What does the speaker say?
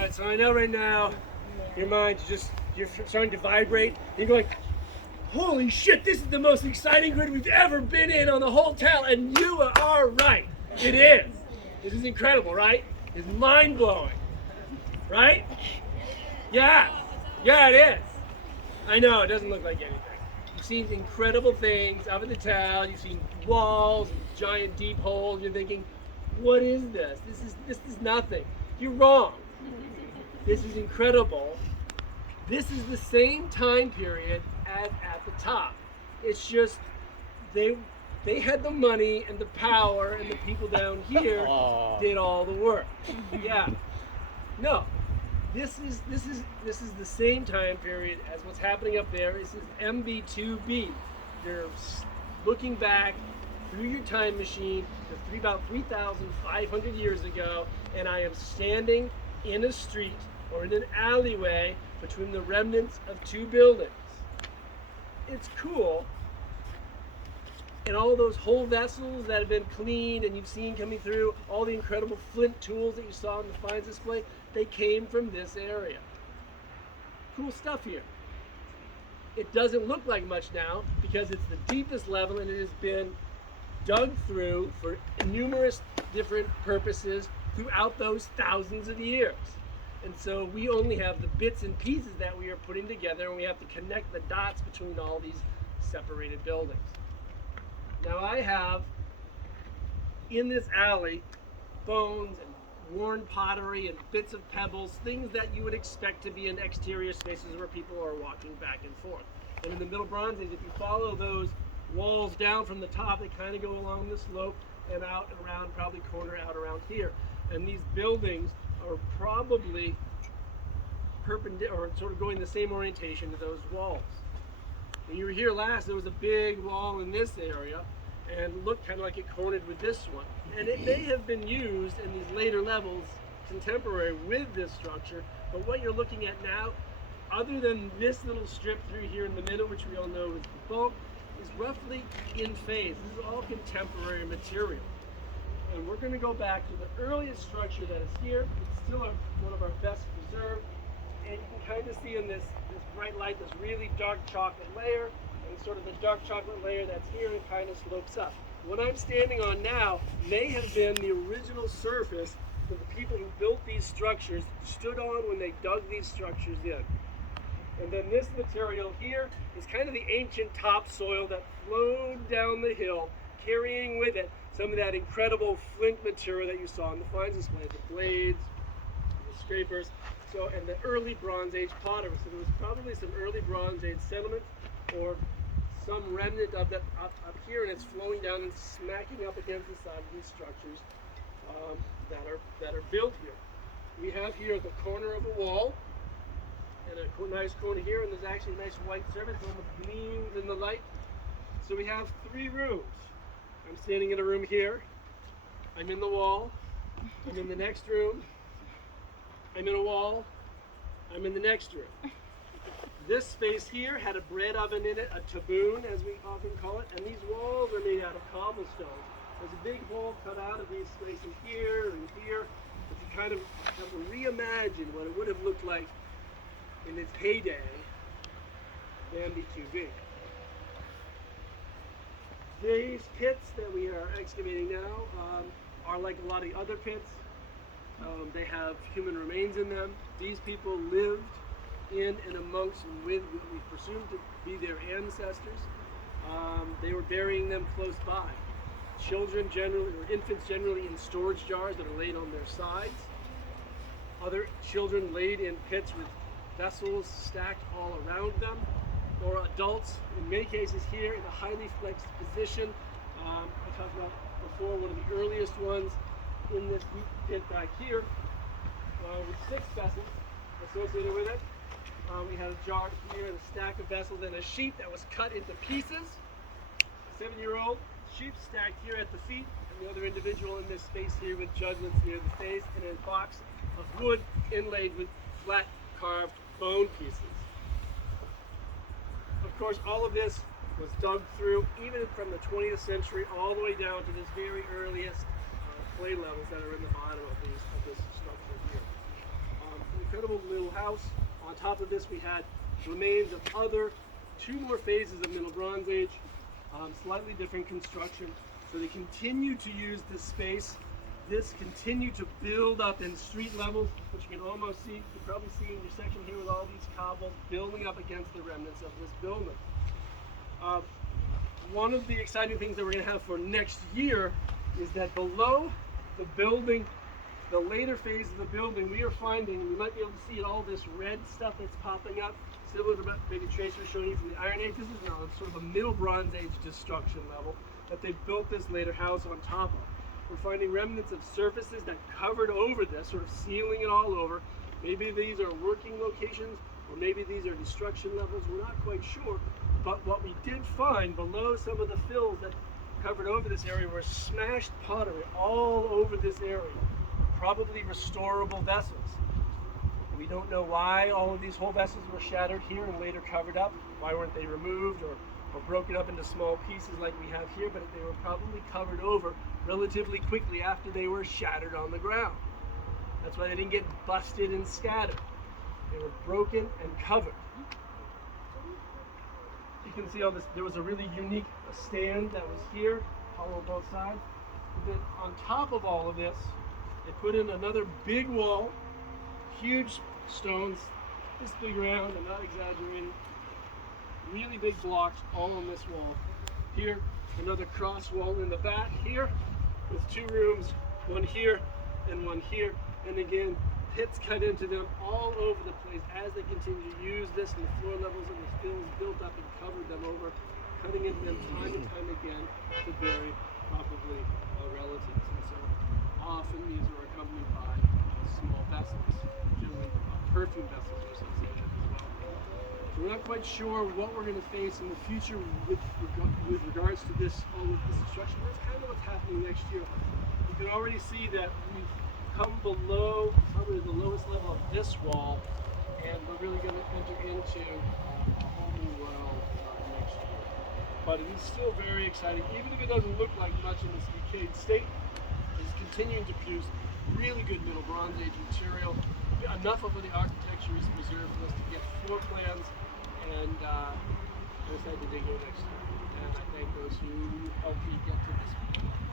right, so I know right now your mind's you're starting to vibrate. You're going, holy shit, this is the most exciting grid we've ever been in on the whole town, and you are right. It is. This is incredible, right? It's mind-blowing, right? Yeah. Yeah, it is. I know, it doesn't look like anything. You've seen incredible things out of the town. You've seen walls and giant deep holes. You're thinking, what is this? This is nothing. You're wrong. This is incredible. This is the same time period as at the top. It's just they had the money and the power, and the people down here did all the work. Yeah. No. This is the same time period as what's happening up there. This is MB2B. You're looking back through your time machine to about 3,500 years ago, and I am standing in a street or in an alleyway between the remnants of two buildings. It's cool. And all those whole vessels that have been cleaned and you've seen coming through, all the incredible flint tools that you saw in the finds display, they came from this area. Cool stuff here. It doesn't look like much now because it's the deepest level and it has been dug through for numerous different purposes throughout those thousands of years. And so we only have the bits and pieces that we are putting together, and we have to connect the dots between all these separated buildings. Now I have in this alley bones and worn pottery and bits of pebbles, things that you would expect to be in exterior spaces where people are walking back and forth. And in the Middle Bronze Age, if you follow those walls down from the top, they kind of go along the slope and out and around, probably corner out around here. And these buildings are probably perpendicular, or sort of going the same orientation to those walls. When you were here last, there was a big wall in this area, and it looked kind of like it cornered with this one. And it may have been used in these later levels, contemporary with this structure, but what you're looking at now, other than this little strip through here in the middle, which we all know is the bulk, is roughly in phase. This is all contemporary material. And we're going to go back to the earliest structure that is here. It's still one of our best preserved. And you can kind of see in this bright light, this really dark chocolate layer, and sort of the dark chocolate layer that's here and kind of slopes up. What I'm standing on now may have been the original surface that the people who built these structures stood on when they dug these structures in. And then this material here is kind of the ancient topsoil that flowed down the hill, carrying with it some of that incredible flint material that you saw in the finds display, the blades, the scrapers, and the early Bronze Age pottery. So there was probably some early Bronze Age settlement or some remnant of that up here, and it's flowing down and smacking up against the side of these structures that are built here. We have here the corner of a wall, and a nice corner here, and there's actually a nice white surface that almost gleams in the light. So we have three rooms. I'm standing in a room here. I'm in the wall. I'm in the next room. I'm in a wall. I'm in the next room. This space here had a bread oven in it, a taboon as we often call it, and these walls are made out of cobblestone. There's a big hole cut out of these spaces here and here. If you kind of have to reimagine what it would have looked like in its heyday, MB2B. These pits that we are excavating now are like a lot of other pits. They have human remains in them. These people lived in and amongst and with what we presume to be their ancestors. They were burying them close by. Children generally, or infants generally, in storage jars that are laid on their sides. Other children laid in pits with vessels stacked all around them, or adults, in many cases here, in a highly flexed position. I talked about before one of the earliest ones in this pit back here, with 6 vessels associated with it. We had a jar here, and a stack of vessels, and a sheep that was cut into pieces. A 7-year-old sheep stacked here at the feet, and the other individual in this space here with judgments near the face, and a box of wood inlaid with flat carved bone pieces. Of course, all of this was dug through, even from the 20th century, all the way down to this very earliest clay levels that are in the bottom of this structure here. whole house. On top of this, we had remains of two more phases of Middle Bronze Age, slightly different construction. So they continue to use this space. This continued to build up in street levels, which you can almost see, you can probably see in your section here with all these cobbles building up against the remnants of this building. One of the exciting things that we're going to have for next year is that below the building, the later phase of the building, we are finding, and you might be able to see all this red stuff that's popping up, similar to maybe tracers showing you from the Iron Age. This is now sort of a Middle Bronze Age destruction level that they built this later house on top of. We're finding remnants of surfaces that covered over this, sort of sealing it all over. Maybe these are working locations, or maybe these are destruction levels. We're not quite sure. But what we did find below some of the fills that covered over this area were smashed pottery all over this area. Probably restorable vessels. We don't know why all of these whole vessels were shattered here and later covered up. Why weren't they removed or broken up into small pieces like we have here, but they were probably covered over relatively quickly after they were shattered on the ground. That's why they didn't get busted and scattered. They were broken and covered. You can see all this, there was a really unique stand that was here, hollow both sides. And then on top of all of this, they put in another big wall, huge stones, this big around, I'm not exaggerating. Really big blocks all on this wall. Here, another cross wall in the back here with two rooms, one here and one here. And again, pits cut into them all over the place as they continue to use this, and the floor levels of the fills built up and covered them over, cutting into them time and time again to bury probably relatives. And so often these are accompanied by small vessels, generally perfume vessels or something as well. So we're not quite sure what we're going to face in the future with regards to this, all of this destruction. That's kind of what's happening next year. You can already see that we've come below probably the lowest level of this wall, and we're really going to enter into a whole new world next year. But it is still very exciting, even if it doesn't look like much in this decayed state. It's continuing to produce really good Middle Bronze Age material. Enough of the architecture is preserved for us to get floor plans, and I'm excited to dig in next year. And I thank those who helped me get to this point.